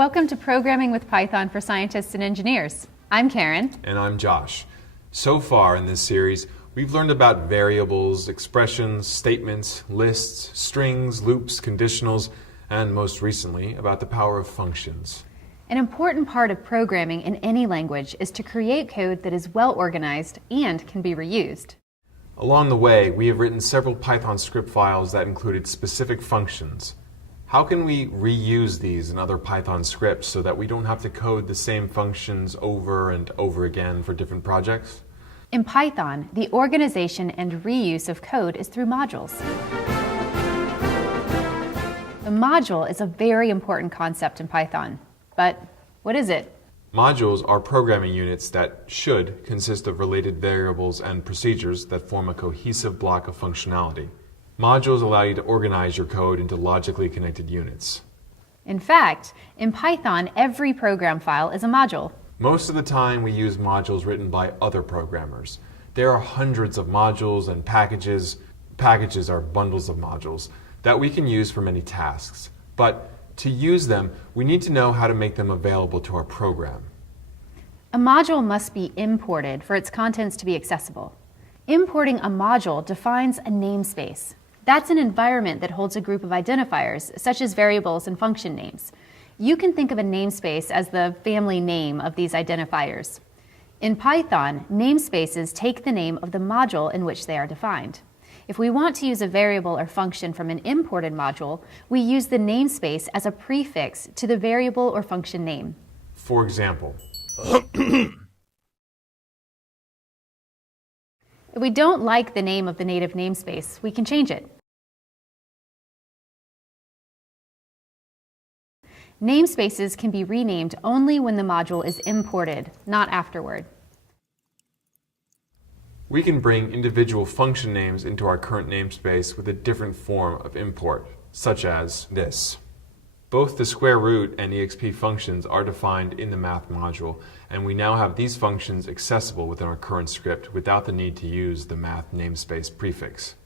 Welcome to Programming with Python for Scientists and Engineers. I'm Karen. And I'm Josh. So far in this series, we've learned about variables, expressions, statements, lists, strings, loops, conditionals, and most recently, about the power of functions. An important part of programming in any language is to create code that is well organized and can be reused. Along the way, we have written several Python script files that included specific functions. How can we reuse these in other Python scripts so that we don't have to code the same functions over and over again for different projects? In Python, the organization and reuse of code is through modules. The module is a very important concept in Python. But what is it? Modules are programming units that should consist of related variables and procedures that form a cohesive block of functionality. Modules allow you to organize your code into logically connected units. In fact, in Python, every program file is a module. Most of the time, we use modules written by other programmers. There are hundreds of modules and packages. Packages are bundles of modules that we can use for many tasks. But to use them, we need to know how to make them available to our program. A module must be imported for its contents to be accessible. Importing a module defines a namespace. That's an environment that holds a group of identifiers, such as variables and function names. You can think of a namespace as the family name of these identifiers. In Python, namespaces take the name of the module in which they are defined. If we want to use a variable or function from an imported module, we use the namespace as a prefix to the variable or function name. For example, if we don't like the name of the native namespace, we can change it. Namespaces can be renamed only when the module is imported, not afterward. we can bring individual function names into our current namespace with a different form of import, such as this. Both the square root and exp functions are defined in the math module, and we now have these functions accessible within our current script without the need to use the math namespace prefix.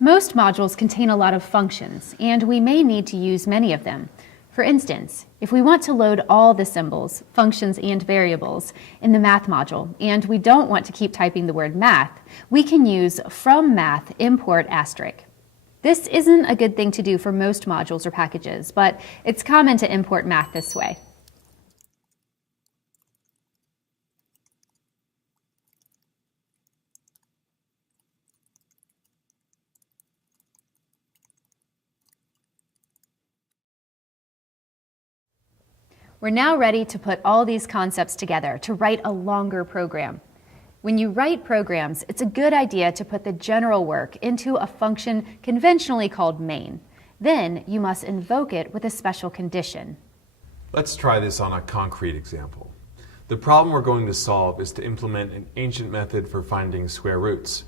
Most modules contain a lot of functions, and we may need to use many of them. For instance, if we want to load all the symbols, functions, and variables in the math module, and we don't want to keep typing the word math, we can use from math import asterisk. This isn't a good thing to do for most modules or packages, but it's common to import math this way. We're now ready to put all these concepts together to write a longer program. When you write programs, it's a good idea to put the general work into a function conventionally called main. Then you must invoke it with a special condition. Let's try this on a concrete example. The problem we're going to solve is to implement an ancient method for finding square roots.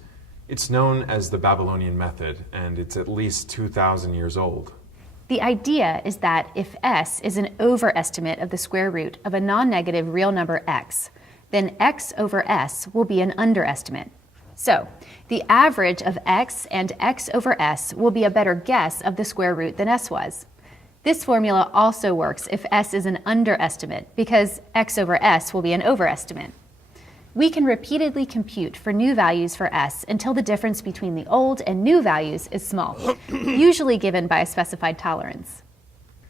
It's known as the Babylonian method, and it's at least 2,000 years old. The idea is that if s is an overestimate of the square root of a non-negative real number x, then x over s will be an underestimate. So, the average of x and x over s will be a better guess of the square root than s was. This formula also works if s is an underestimate, because x over s will be an overestimate. We can repeatedly compute for new values for s until the difference between the old and new values is small, usually given by a specified tolerance.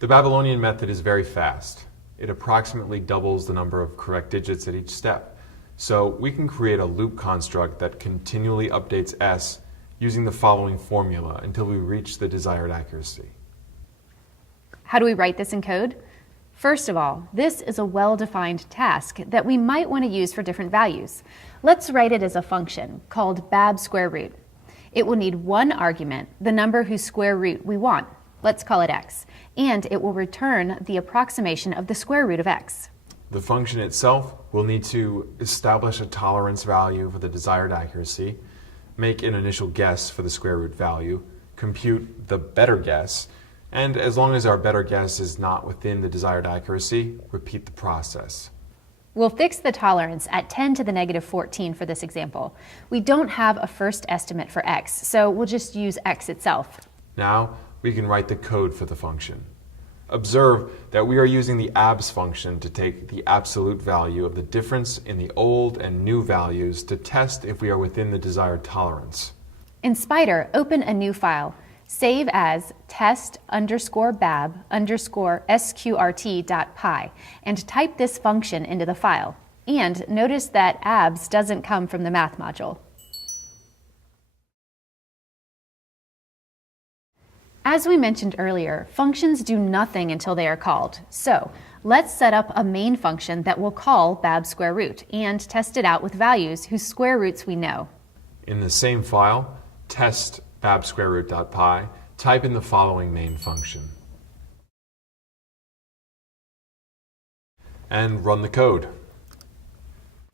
The Babylonian method is very fast. It approximately doubles the number of correct digits at each step. So we can create a loop construct that continually updates s using the following formula until we reach the desired accuracy. How do we write this in code? First of all, this is a well-defined task that we might want to use for different values. Let's write it as a function called bab square root. It will need one argument, the number whose square root we want. Let's call it x, and it will return the approximation of the square root of x. The function itself will need to establish a tolerance value for the desired accuracy, make an initial guess for the square root value, compute the better guess, and as long as our better guess is not within the desired accuracy, repeat the process. We'll fix the tolerance at 10 to the negative 14 for this example. We don't have a first estimate for x, so we'll just use x itself. Now we can write the code for the function. Observe that we are using the abs function to take the absolute value of the difference in the old and new values to test if we are within the desired tolerance. In Spider, open a new file. Save as test_bab_sqrt.py and type this function into the file. And notice that abs doesn't come from the math module. As we mentioned earlier, functions do nothing until they are called. So let's set up a main function that will call bab square root and test it out with values whose square roots we know. In the same file, test bab_root.py, type in the following main function. And run the code.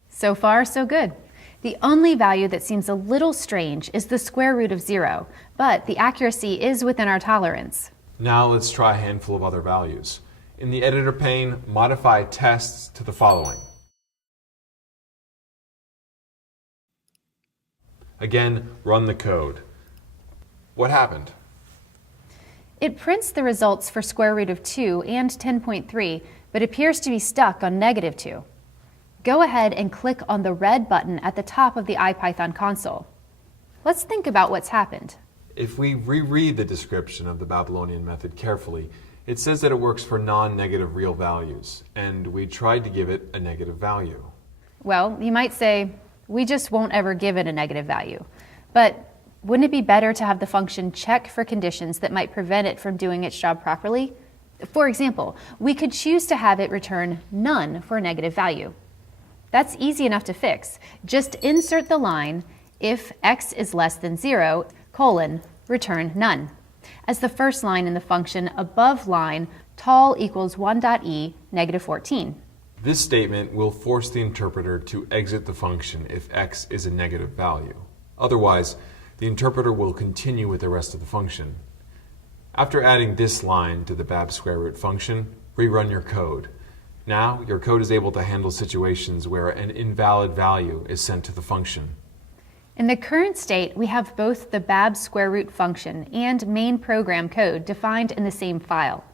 So far, so good. The only value that seems a little strange is the square root of 0, but the accuracy is within our tolerance. Now let's try a handful of other values. In the editor pane, modify tests to the following. Again, run the code. What happened? It prints the results for square root of 2 and 10.3, but appears to be stuck on -2. Go ahead and click on the red button at the top of the IPython console. Let's think about what's happened. If we reread the description of the Babylonian method carefully, it says that it works for non-negative real values, and we tried to give it a negative value. Well, you might say, we just won't ever give it a negative value. But wouldn't it be better to have the function check for conditions that might prevent it from doing its job properly? For example, we could choose to have it return none for a negative value. That's easy enough to fix. Just insert the line, if x is less than 0, return none, as the first line in the function above line tall equals 1.e -14. This statement will force the interpreter to exit the function if x is a negative value. Otherwise, the interpreter will continue with the rest of the function. After adding this line to the bab_root function, rerun your code. Now, your code is able to handle situations where an invalid value is sent to the function. In the current state, we have both the bab_root function and main program code defined in the same file.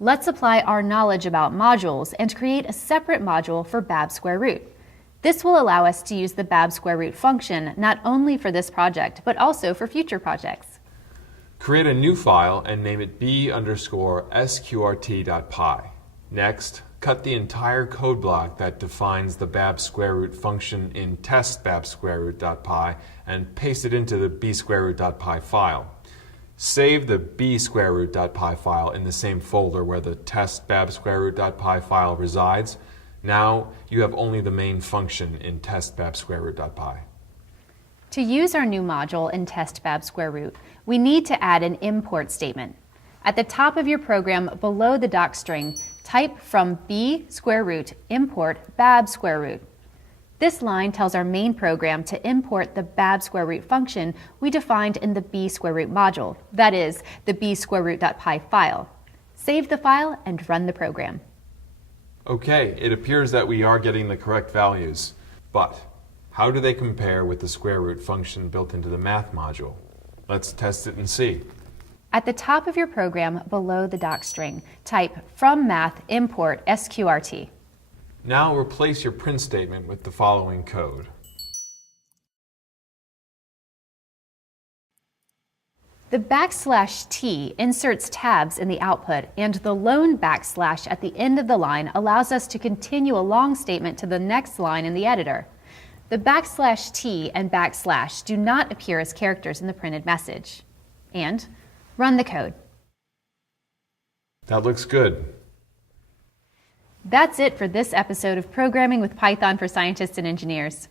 Let's apply our knowledge about modules and create a separate module for bab_root. This will allow us to use the bab_root function not only for this project, but also for future projects. Create a new file and name it b_sqrt.py. Next, cut the entire code block that defines the bab_root function in test bab_root.py and paste it into the b_root.py file. Save the b_root.py file in the same folder where the test bab_root.py file resides. Now you have only the main function in test bab_root.py. To use our new module in test bab_root, we need to add an import statement. At the top of your program below the docstring, type from b_root import bab_root. This line tells our main program to import the bab_root function we defined in the b_root module, that is, the b_root.py file. Save the file and run the program. Okay, it appears that we are getting the correct values, but how do they compare with the square root function built into the math module? Let's test it and see. At the top of your program below the docstring, type from math import sqrt. Now replace your print statement with the following code. The \t inserts tabs in the output, and the lone backslash at the end of the line allows us to continue a long statement to the next line in the editor. The \t and \/ do not appear as characters in the printed message. And run the code. That looks good. That's it for this episode of Programming with Python for Scientists and Engineers.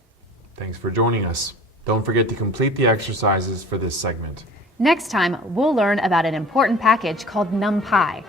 Thanks for joining us. Don't forget to complete the exercises for this segment. Next time, we'll learn about an important package called NumPy.